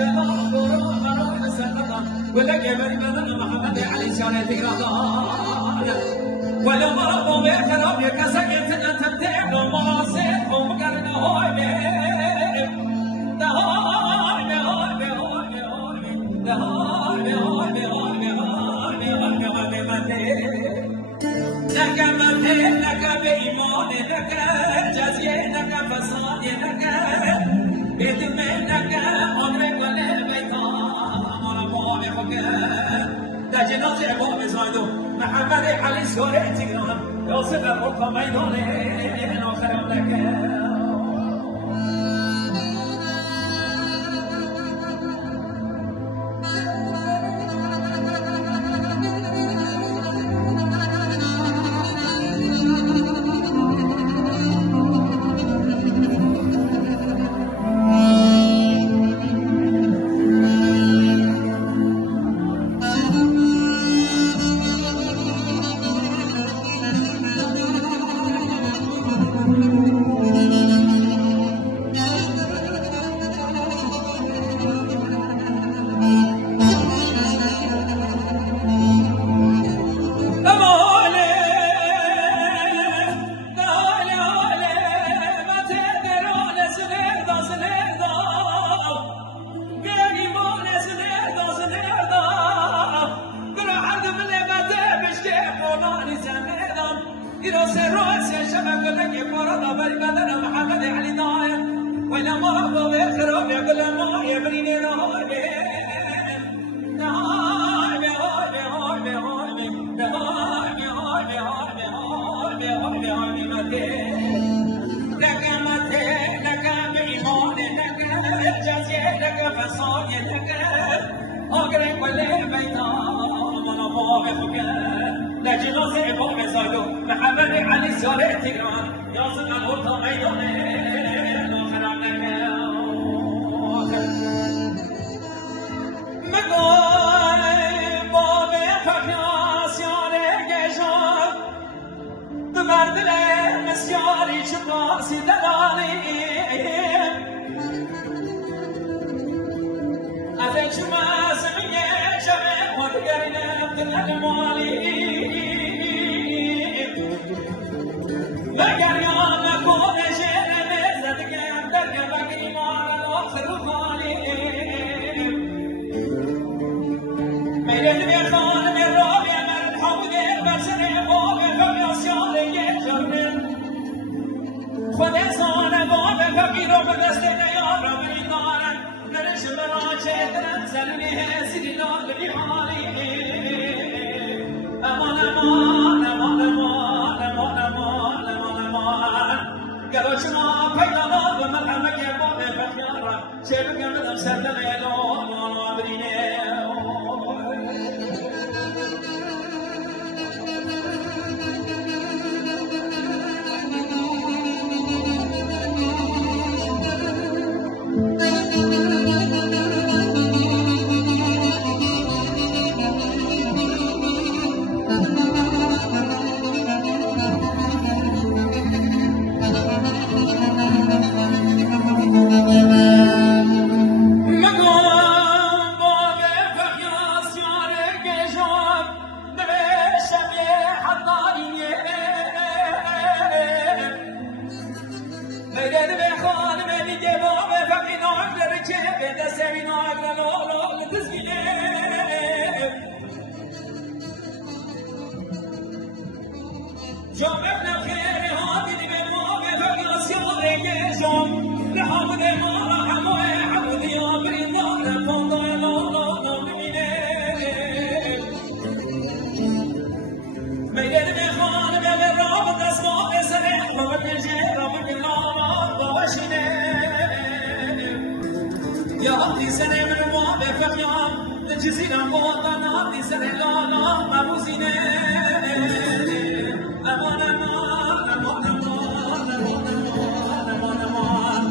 شباب ورا سلطان ولا جبل بدن محمد علي شان تقرا ولا مرض بخراب يكسك تنتبه ما سيهم قرنا هاي لك بإيمان لك جزية لك فصاد لك بيت لك عمر ولا بيتا أمر موافقك دجنات عباب زايدو محمد علي سوري تقران يوسف الرقم ميداني ناخر لك محمد علي نايم ولا مرضى بخراب يقول ما يبريني نايم لك بإيمان لك جزية لك فصاد لك أقرب ولا بيتا من موافقك لجناس عباب زايدو محمد علي سوري تقران ياسر الهرطة ميداني ناخر لك مقاي بابي فخياس ياري جيشان دبردلي مسياري شباسي دلالي أذيك ما سمية شبه وتقرنا بدل المالي بقريان كون شير مزدك عندك بقي مال الوخر خالي ميرد بيخان من رابي من حمد البشر باب فبيسيان يجرن خود انسان باب فقير وبدستنا يا رب الدار نرش براجه تنزلني سيدنا لحالي امان امان امان امان امان امان قالوا شما فينا بمرحمك يا بابا فخيارا شبك من أمسدنا يلون وعبريني يا ربي سنة من موافق يوم الجزيرة موطنة في سنة لا مبوزينة أمان أمان أمان أمان أمان أمان أمان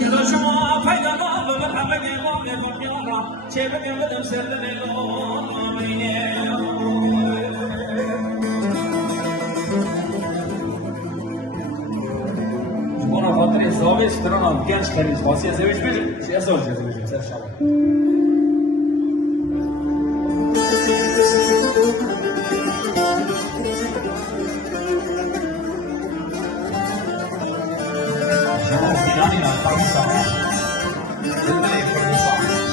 يا شما فايدة ما بمرحبا موافق يوم شبك بدم سلم لون خاطر ازدواج اشتران genç karıyız. Vasiyet sevmiş bir siyasi olacağız. بسر شود شما زیانی نفتانی سامن دلمه کردستان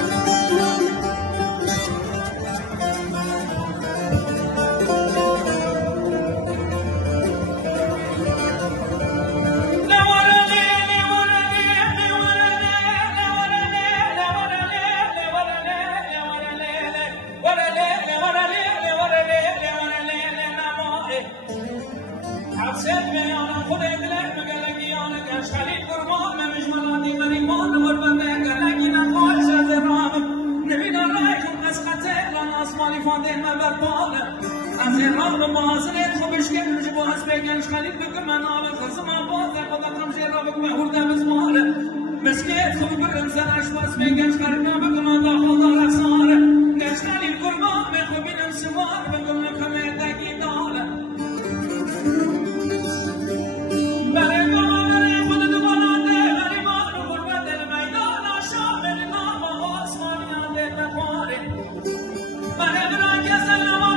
از ایران و معاصرت خوبش که میشه با از بگنش خلید بگم من آل خزم آباد خودم شیرا بگم هردم از مال مسکت خوب برم زنش باز بگنش خلید بگم الله خدا رسانه گنش خلید قربان بگم بینم سوار بگم کمه دکی داله برای بابا برای خود دوبانانده برای بانو قربت دل میدان آشام بری نام و آسمانیان دل نخواره برای برای کسل نمان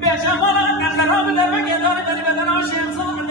به جمال اخرام لبه گدار داری بدن آشیم زمان